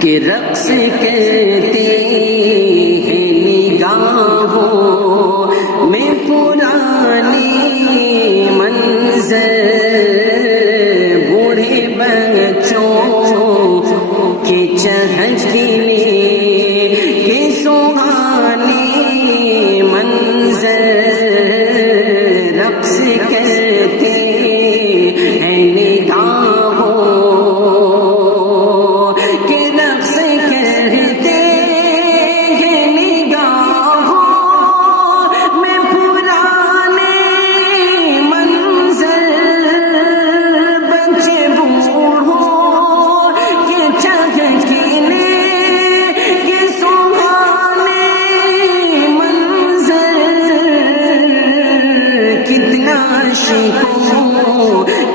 کہ رقص کہتے ہیں نگاہوں میں پرانی منظر، بوڑھے بچوں کے چہکنے کے سہانے منظر، رقص کہتے ہیں نگاہوں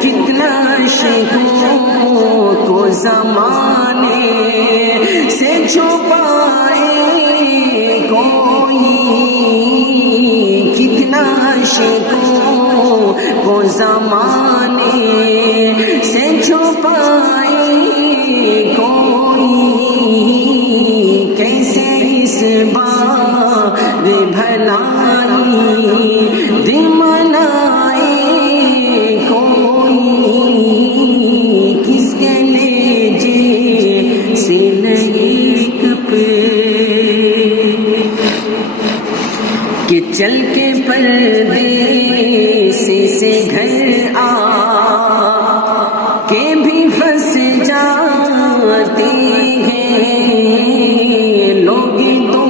کتنا عاشقوں کو زمانے سے چھپائے کوئی، کتنا عاشقوں کو زمانے سے چھپائے کوئی، کیسے اس بار بھلائی دمنائے کوئی، کس کے لیجے سے نئے کپڑے کہ چل کے پردیس سے گھر آ کے بھی پھنس جاتے ہیں لوگ، تو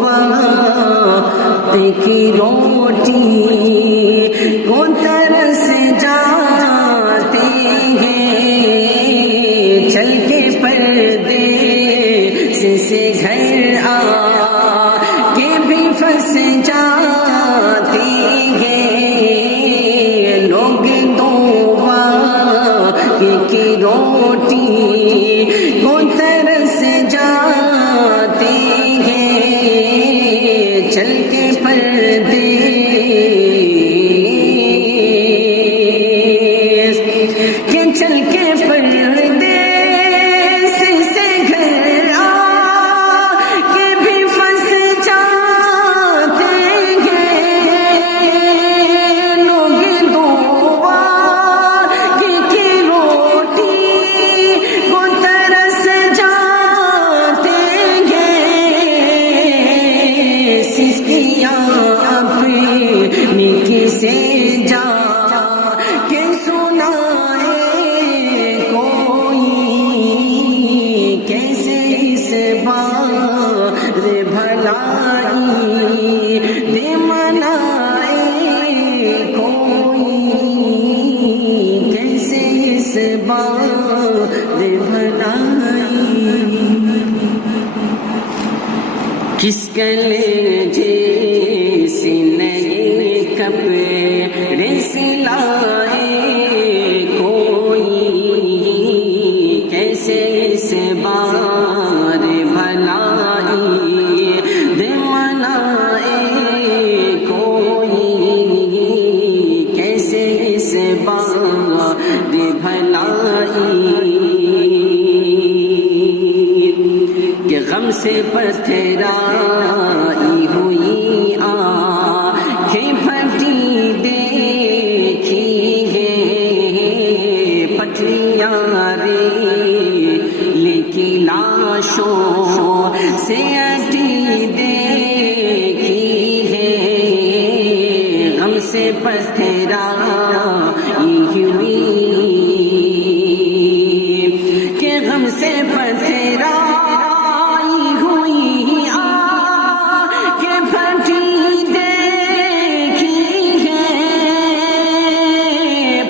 وقت کی روٹی کو ترس جاتے ہیں، چل کے پردیس سے گھر آ کے بھی پھنس جاتے ہیں لوگ، تو وقت کی روٹی کو ترس جاتے ہیں، چل کے پردیس کہ چل کے پردیس سے گھر آ کے بھی پھنس جاتے ہیں لوگ، دعا کی روٹی کو ترس جاتے ہیں، سسکیاں اپنی کسے جا کے سنائے کوئی، کیسے اس بار بھلائی دمنائے کوئی، کیسے اس بار بھلائی، کس کلیجے سے نئے کپڑے سلائے کوئی، کیسے اس بار بھلائی غم سے پتھرائی ہوئی آنکھیں پھٹی دیکھی ہے پٹریاں ریل کی لاشوں سے اٹی دیکھی ہے غم سے پتھرائی ہوئی کہ غم سے پتھرائی ہوئی آنکھیں پھٹی دیکھی ہے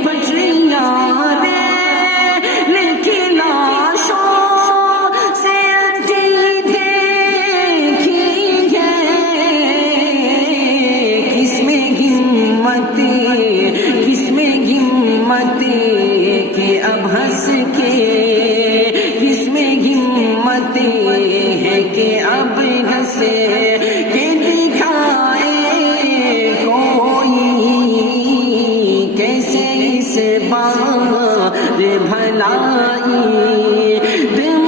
پٹریاں ریل کی لاشوں سے اٹی دیکھی ہے کس میں ہمت کہ اب ہنس کے کس میں ہمت ہے کہ اب ہنس کے دکھائے کوئی کیسے اس بار بھلائی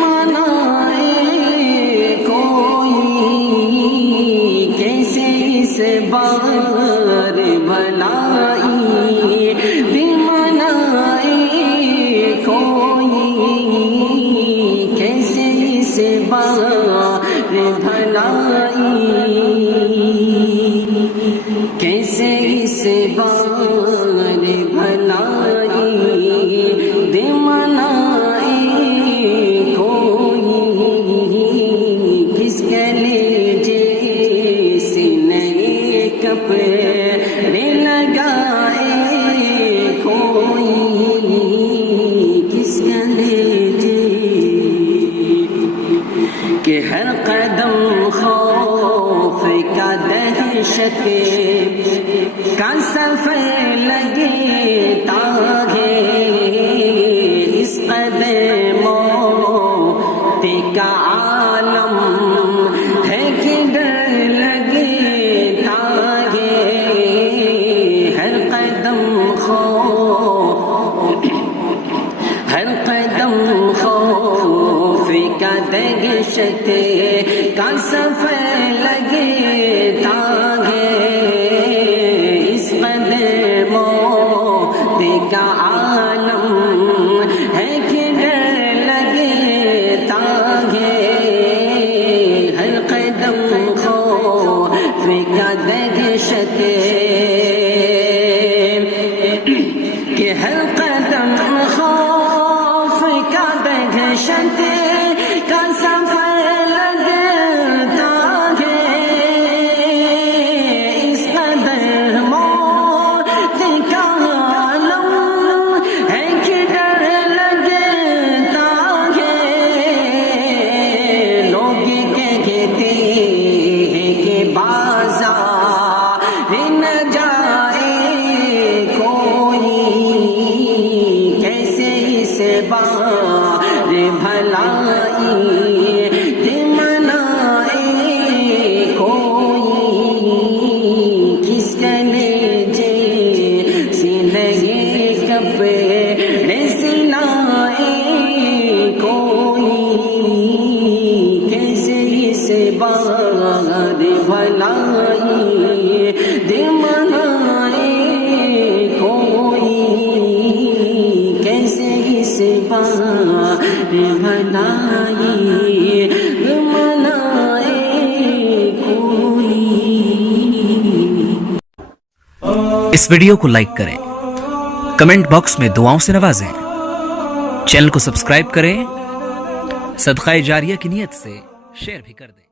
منائے کوئی کیسے اس بار بھلائی منائے کوئی کیسے اس بار بھلائی کیسے اس بار بھلائی منائے کوئی کس کلیجے سے نئے کپڑے لگائے کوئی کس کلیجے کہ ہر قدم خوف کا دہشت کا سفر لگے تاگے اس قدر موت کا عالم ہے کہ ڈر لگے تاگے ہر قدم خوف کا دہشت کا سفر لگے تاگے اس قدر موت کا عالم ہے کہ ڈر لگے تاگے ہر قدم خوف کا دہشت کہ ہر قدم خوف کا دہشت کا سفر لگتا ہے اس قدر موت کا عالم ہے کہ ڈر لگتا ہے لوگ کہتے ہیں کہ بازار نہ جائے کوئی کیسے اس بار بھلائی منائے کوئی کس کلیجے سے نئے کپڑے سلائے کوئی کیسے اس بار بھلائی منائے کوئی کیسے اس بار بھلائی منائے کوئی. اس ویڈیو کو لائک کریں، کمنٹ باکس میں دعاؤں سے نوازیں، چینل کو سبسکرائب کریں، صدقہ جاریہ کی نیت سے شیئر بھی کر دیں.